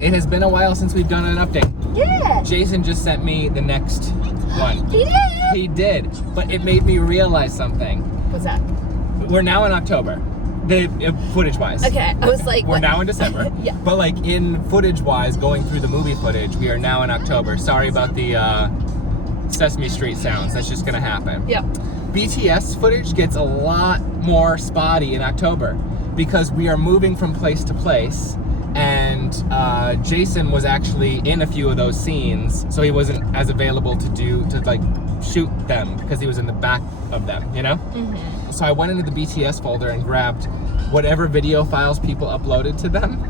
It has been a while since we've done an update. Yeah. Jason just sent me the next one. He did. He did, but it made me realize something. What's that? We're now in October, footage-wise. Okay, I was like, We're what? now in December. Yeah. But like in footage-wise, going through the movie footage, we are now in October. Sorry about the Sesame Street sounds. That's just gonna happen. Yeah. BTS footage gets a lot more spotty in October because we are moving from place to place. And Jason was actually in a few of those scenes, so he wasn't as available to like shoot them because he was in the back of them, you know? Mm-hmm. So I went into the BTS folder and grabbed whatever video files people uploaded to them,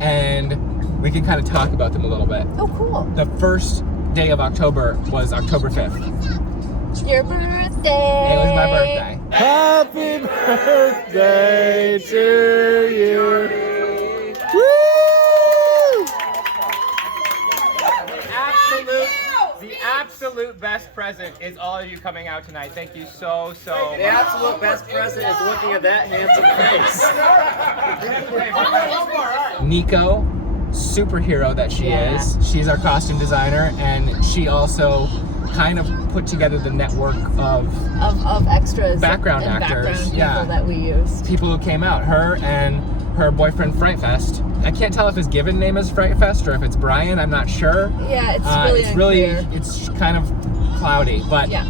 and we can kind of talk about them a little bit. Oh, cool. The first day of October was October 5th. Your birthday. It was my birthday. Happy birthday to you. Woo! The absolute best present is all of you coming out tonight. Thank you so much. The absolute best present is looking at that handsome face. Nico, superhero that she is. She's our costume designer, and she also kind of put together the network of extras, background and actors, people that we used. People who came out. Her and her boyfriend Fright Fest. I can't tell if his given name is Fright Fest or if it's Brian. I'm not sure. Yeah, it's unclear. It's kind of cloudy. But yeah.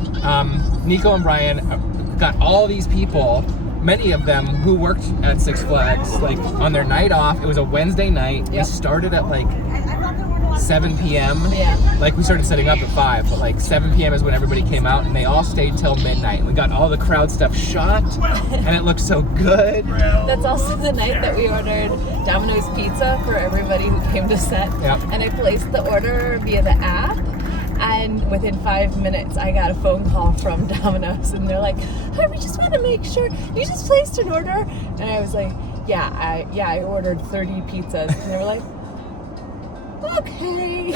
Nico and Brian got all these people, many of them who worked at Six Flags, like on their night off. It was a Wednesday night. Yep. We started at like 7 p.m. Yeah. Like we started setting up at 5, but like 7 p.m. is when everybody came out, and they all stayed till midnight. And we got all the crowd stuff shot, and it looked so good. That's also the night that we ordered Domino's pizza for everybody who came to set. Yep. And I placed the order via the app, and within 5 minutes I got a phone call from Domino's, and they're like, "Hi, we just want to make sure you just placed an order." And I was like, I ordered 30 pizzas." And they were like, "Okay."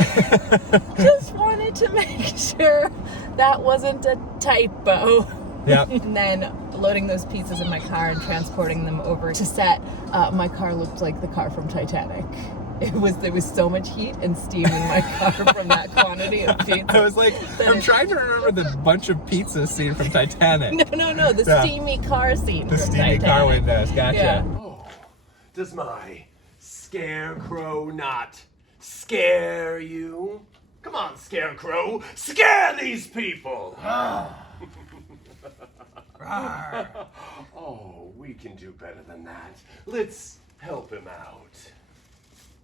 Just wanted to make sure that wasn't a typo. Yeah. And then loading those pizzas in my car and transporting them over to set, my car looked like the car from Titanic. There was so much heat and steam in my car from that quantity of pizza. I was like, I'm trying to remember the bunch of pizzas scene from Titanic. No, the steamy car scene. The from steamy Titanic. car windows, gotcha. Yeah. Oh, does my scarecrow not scare you? Come on, Scarecrow, scare these people! Oh, we can do better than that. Let's help him out.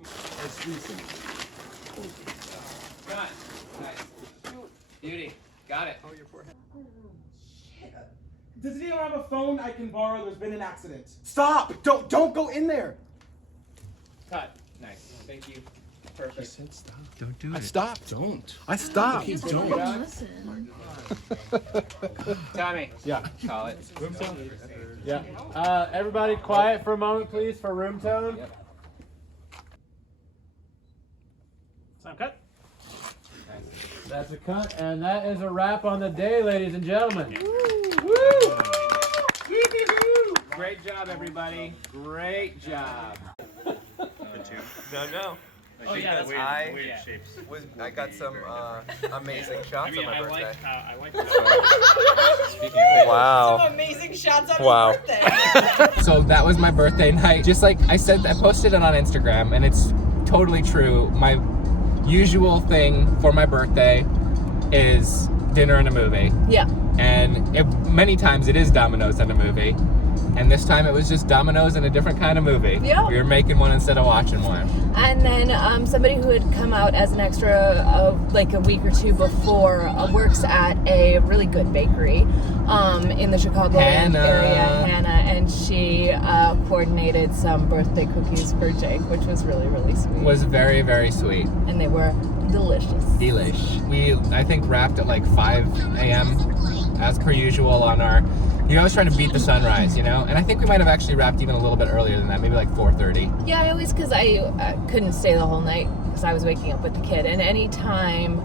Let's do some. Got it. Nice. Beauty. Got it. Oh, your forehead. Shit. Does anyone have a phone I can borrow? There's been an accident. Stop! Don't go in there. Cut. Nice. Thank you. Perfect. I said stop. Don't do it. I stopped. Don't. I stopped. Please don't. Listen. Tommy. Yeah. Call it. Room tone? Yeah. Everybody quiet for a moment, please, for room tone. Yep. Time cut. Nice. That's a cut, and that is a wrap on the day, ladies and gentlemen. Woo! Great job, everybody. Great job. No. I got some amazing shots on my birthday. I like that. Wow. Some amazing shots on your birthday. So that was my birthday night. Just like I said, I posted it on Instagram, and it's totally true. My usual thing for my birthday is dinner and a movie. Yeah. And many times it is Domino's and a movie. And this time it was just Domino's and a different kind of movie. Yeah. We were making one instead of watching one. And then somebody who had come out as an extra like a week or two before works at a really good bakery in the Chicago area, Hannah, and she coordinated some birthday cookies for Jake, which was really, really sweet. Was very, very sweet. And they were delicious. Delish. We, I think, wrapped at like 5 a.m. as per usual on our... You're always trying to beat the sunrise, you know? And I think we might have actually wrapped even a little bit earlier than that, maybe like 4:30. Yeah, I always, because I couldn't stay the whole night because I was waking up with the kid. And anytime,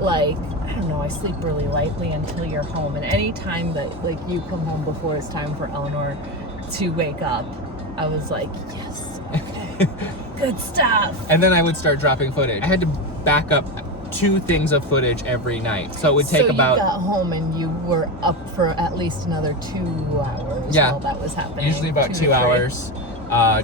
like, I don't know, I sleep really lightly until you're home. And anytime that, like, you come home before it's time for Eleanor to wake up, I was like, yes, okay. Good stuff. And then I would start dropping footage. I had to back up 2 things of footage every night. So it would take about... So you got home and you were up for at least another 2 hours Yeah. while that was happening. Usually about 2 to 3. hours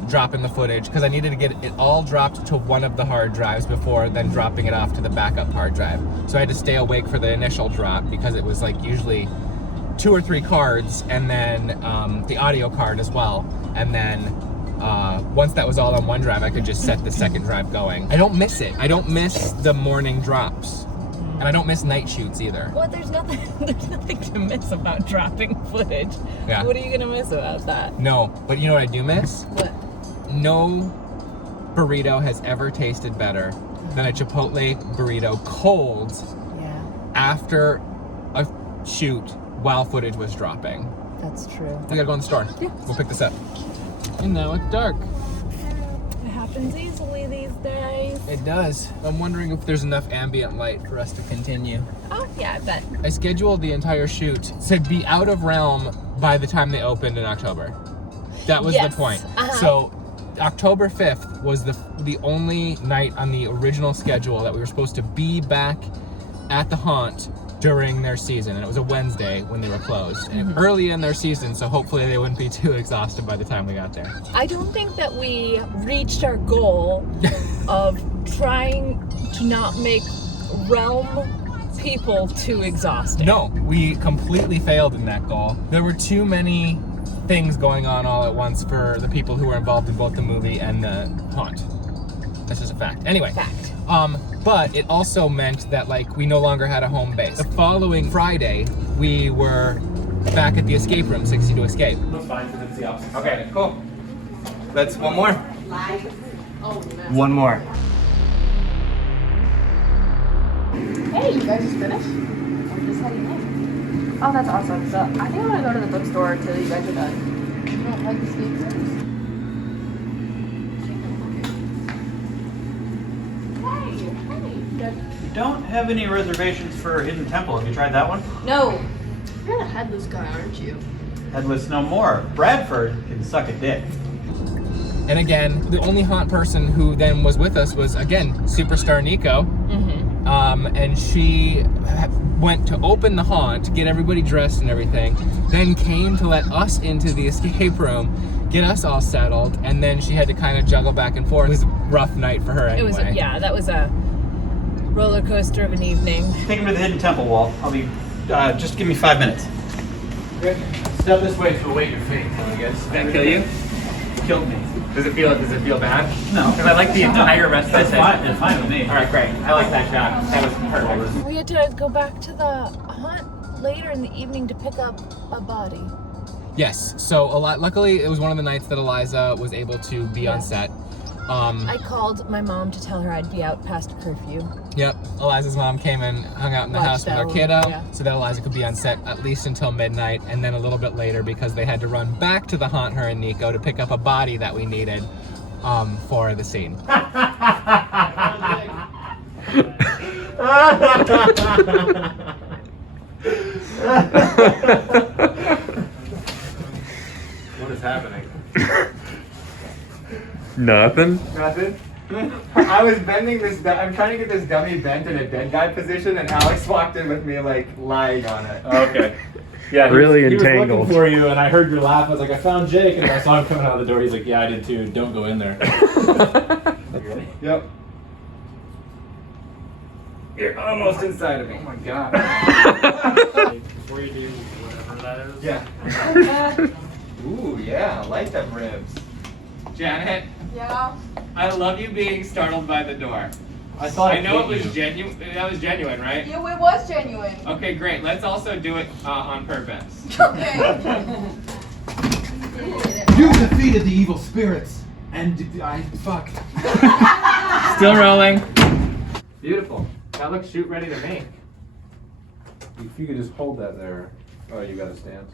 dropping the footage because I needed to get it all dropped to one of the hard drives before then dropping it off to the backup hard drive. So I had to stay awake for the initial drop because it was like usually 2 or 3 cards and then the audio card as well. And then once that was all on one drive, I could just set the second drive going. I don't miss it. I don't miss the morning drops. And I don't miss night shoots either. Well, there's nothing to miss about dropping footage. Yeah. What are you gonna miss about that? No, but you know what I do miss? What? No burrito has ever tasted better than a Chipotle burrito cold Yeah, after a shoot while footage was dropping. that's true. We gotta go in the store. Yeah. We'll pick this up. And now it's dark. It happens easily these days. It does. I'm wondering if there's enough ambient light for us to continue. Oh, yeah, I bet. I scheduled the entire shoot to be out of realm by the time they opened in October. That was Yes. the point. Uh-huh. So October 5th was the only night on the original schedule that we were supposed to be back at the haunt during their season, and it was a Wednesday when they were closed, and early in their season, so hopefully they wouldn't be too exhausted by the time we got there. I don't think that we reached our goal of trying to not make realm people too exhausting. No, we completely failed in that goal. There were too many things going on all at once for the people who were involved in both the movie and the haunt. That's just a fact. Anyway. Fact. But it also meant that like we no longer had a home base. The following Friday, we were back at the escape room, 62 Escape. That's fine, because it's the opposite. Okay, cool. Let's one more. One more. Hey, you guys just finished? We're just heading in. Oh, that's awesome. So I think I'm gonna go to the bookstore until you guys are done. You don't like escape rooms? You don't have any reservations for Hidden Temple. Have you tried that one? No. You're the headless guy, aren't you? Headless no more. Bradford can suck a dick. And again, the only haunt person who then was with us was, again, Superstar Nico. And she went to open the haunt, get everybody dressed and everything, then came to let us into the escape room, get us all settled, and then she had to kind of juggle back and forth. It was a rough night for her anyway. That was a roller coaster of an evening. Take him to the Hidden Temple wall. I'll be, just give me 5 minutes. Good. Step this way to await your fate, I guess. Did that kill you? It killed me. Does it feel bad? No. Because I like the entire rest of It's this. fine. It's fine with me. All right, great. I like that shot. That was perfect. We had to go back to the haunt later in the evening to pick up a body. Yes. So luckily, it was one of the nights that Eliza was able to be on set. I called my mom to tell her I'd be out past curfew. Yep. Eliza's mom came and hung out in the house with our Watched kiddo, that, yeah. so that Eliza could be on set at least until midnight, and then a little bit later because they had to run back to the haunt, her and Nico, to pick up a body that we needed for the scene. What is happening? Nothing. Nothing? I was bending this, I'm trying to get this dummy bent in a dead guy position, and Alex walked in with me like lying on it. Okay. Yeah, Really he was entangled. looking for you, and I heard your laugh. I was like, I found Jake, and I saw him coming out of the door. He's like, yeah, I did too. Don't go in there. Yep. You're almost inside of me. Oh my god. Before you do whatever that is. Yeah. Ooh, yeah, I like them ribs. Janet, Yeah. I love you being startled by the door. I thought I know it hit was you. genuine. That was genuine, right? Yeah, it was genuine. Okay, great. Let's also do it on purpose. Okay. You defeated the evil spirits, and fuck. Still rolling. Beautiful. That looks shoot ready to me. If you could just hold that there. Oh, you gotta stand.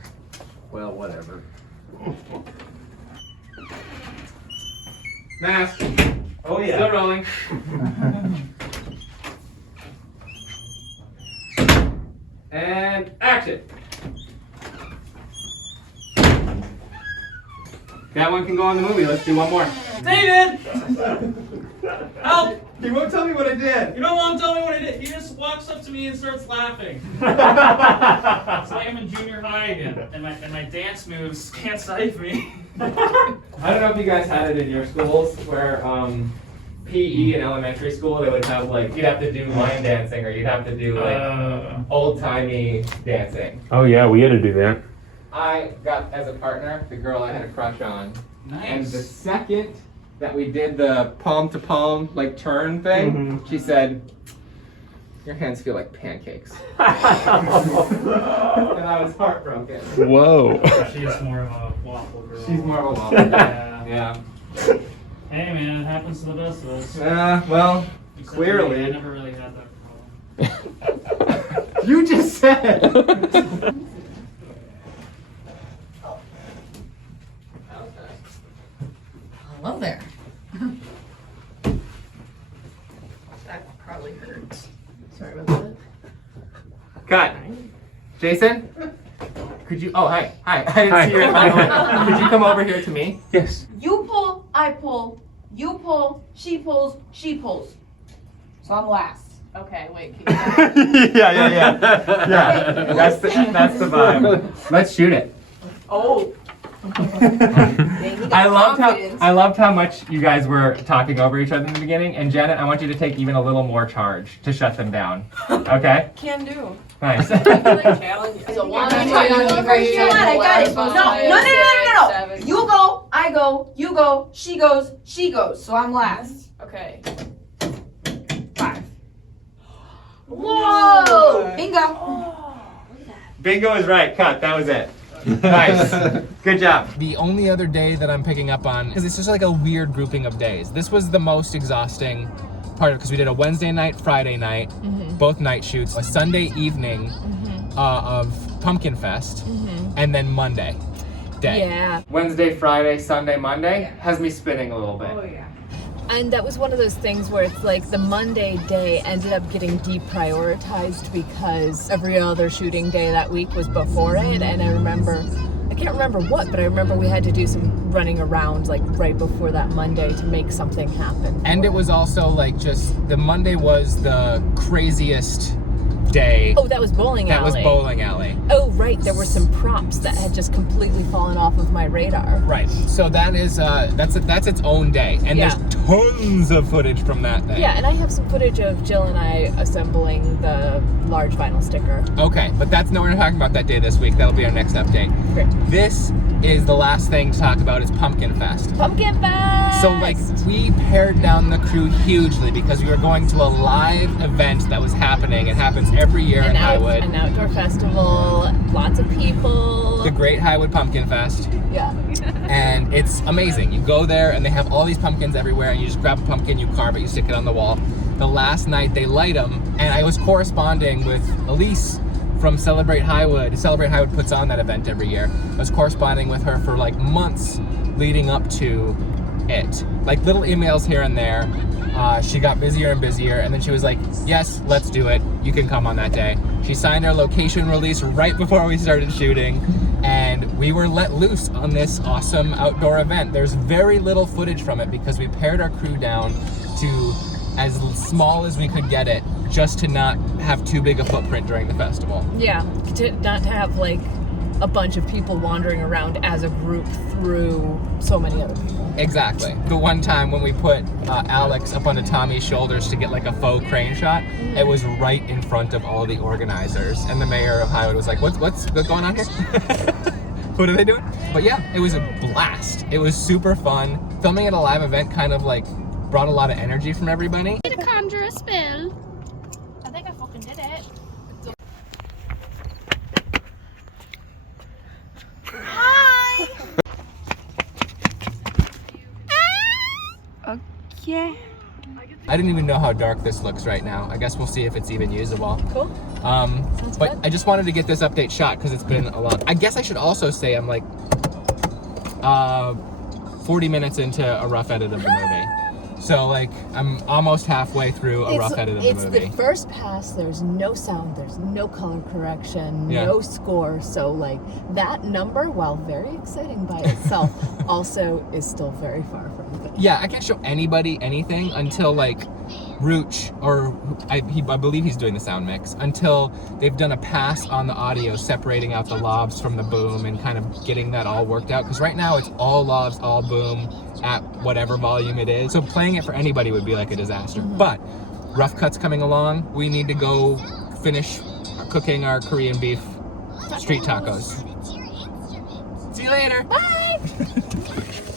Well, whatever. Mask. Oh yeah. Still rolling. And action. That one can go on the movie. Let's do one more. David! Help! He won't tell me what I did. You don't want to tell me what I did. He just walks up to me and starts laughing. It's like I'm in junior high again, and my dance moves can't save me. I don't know if you guys had it in your schools where PE in elementary school, they would have like, you'd have to do line dancing or you'd have to do like old-timey dancing. Oh yeah, we had to do that. I got as a partner the girl I had a crush on. Nice. And the second that we did the palm to palm like turn thing, she said, "Your hands feel like pancakes." And I was heartbroken. Whoa. She's more of a waffle girl. She's more of a waffle girl. Yeah. Yeah. Hey man, it happens to the best of us. Well, Except clearly. me, I never really had that problem. You just said. Hello there. That probably hurts. Sorry about that. Cut. Jason? Could you? Oh, hi. Hi. I didn't see your hand. Could you come over here to me? Yes. You pull, I pull. You pull, she pulls, she pulls. So I'm last. Okay, wait. Keep Yeah. That's the vibe. Let's shoot it. Oh. I loved how much you guys were talking over each other in the beginning. And Janet, I want you to take even a little more charge to shut them down. Okay? Can do. Nice. So one, two, three, I got it. No. You go, I go, you go, she goes, she goes. So I'm last. Okay. 5. Whoa! Bingo. Bingo is right. Cut. That was it. Nice. Good job. The only other day that I'm picking up on, because it's just like a weird grouping of days. This was the most exhausting part of it, because we did a Wednesday night, Friday night, both night shoots, a Sunday evening of Pumpkin Fest, and then Monday day. Yeah. Wednesday, Friday, Sunday, Monday has me spinning a little bit. Oh yeah. And that was one of those things where it's like the Monday day ended up getting deprioritized because every other shooting day that week was before it. And I can't remember what, but I remember we had to do some running around like right before that Monday to make something happen. And it was also like just, the Monday was the craziest day. Oh, that was bowling alley. That was bowling alley. Oh, right. There were some props that had just completely fallen off of my radar. Right. So that is that's its own day, and Yeah. there's tons of footage from that day. Yeah, and I have some footage of Jill and I assembling the large vinyl sticker. Okay, but that's not what we're talking about that day this week. That'll be our next update. Great. This is the last thing to talk about is Pumpkin Fest. Pumpkin Fest! So like we pared down the crew hugely because we were going to a live event that was happening. It happens every year in Highwood. An outdoor festival, lots of people. The Great Highwood Pumpkin Fest. Yeah. And it's amazing. You go there and they have all these pumpkins everywhere and you just grab a pumpkin, you carve it, you stick it on the wall. The last night they light them, and I was corresponding with Elise from Celebrate Highwood. Celebrate Highwood puts on that event every year. I was corresponding with her for like months leading up to it. Like little emails here and there. She got busier and busier, and then she was like, yes, let's do it. You can come on that day. She signed our location release right before we started shooting, and we were let loose on this awesome outdoor event. There's very little footage from it because we pared our crew down to as small as we could get it, just to not have too big a footprint during the festival. Yeah, not to have like a bunch of people wandering around as a group through so many other people. Exactly. The one time when we put Alex up onto Tommy's shoulders to get like a faux crane shot, it was right in front of all the organizers, and the mayor of Highwood was like, what's going on here? What are they doing? But yeah, it was a blast. It was super fun. Filming at a live event kind of like brought a lot of energy from everybody. To conjure a spell. I think I fucking did it. Hi. Okay. I didn't even know how dark this looks right now. I guess we'll see if it's even usable. Cool. But good. I just wanted to get this update shot because it's been a lot. I guess I should also say I'm like 40 minutes into a rough edit of the movie. So like I'm almost halfway through a rough edit of the movie. It's the first pass, there's no sound, there's no color correction, Yeah. no score. So like that number, while very exciting by itself, also is still very far from the Yeah, I can't show anybody anything until like Rooch, or I believe he's doing the sound mix, until they've done a pass on the audio, separating out the lavs from the boom and kind of getting that all worked out. Because right now it's all lavs, all boom at whatever volume it is. So playing it for anybody would be like a disaster. But Rough Cut's coming along. We need to go finish cooking our Korean beef street tacos. See you later. Bye.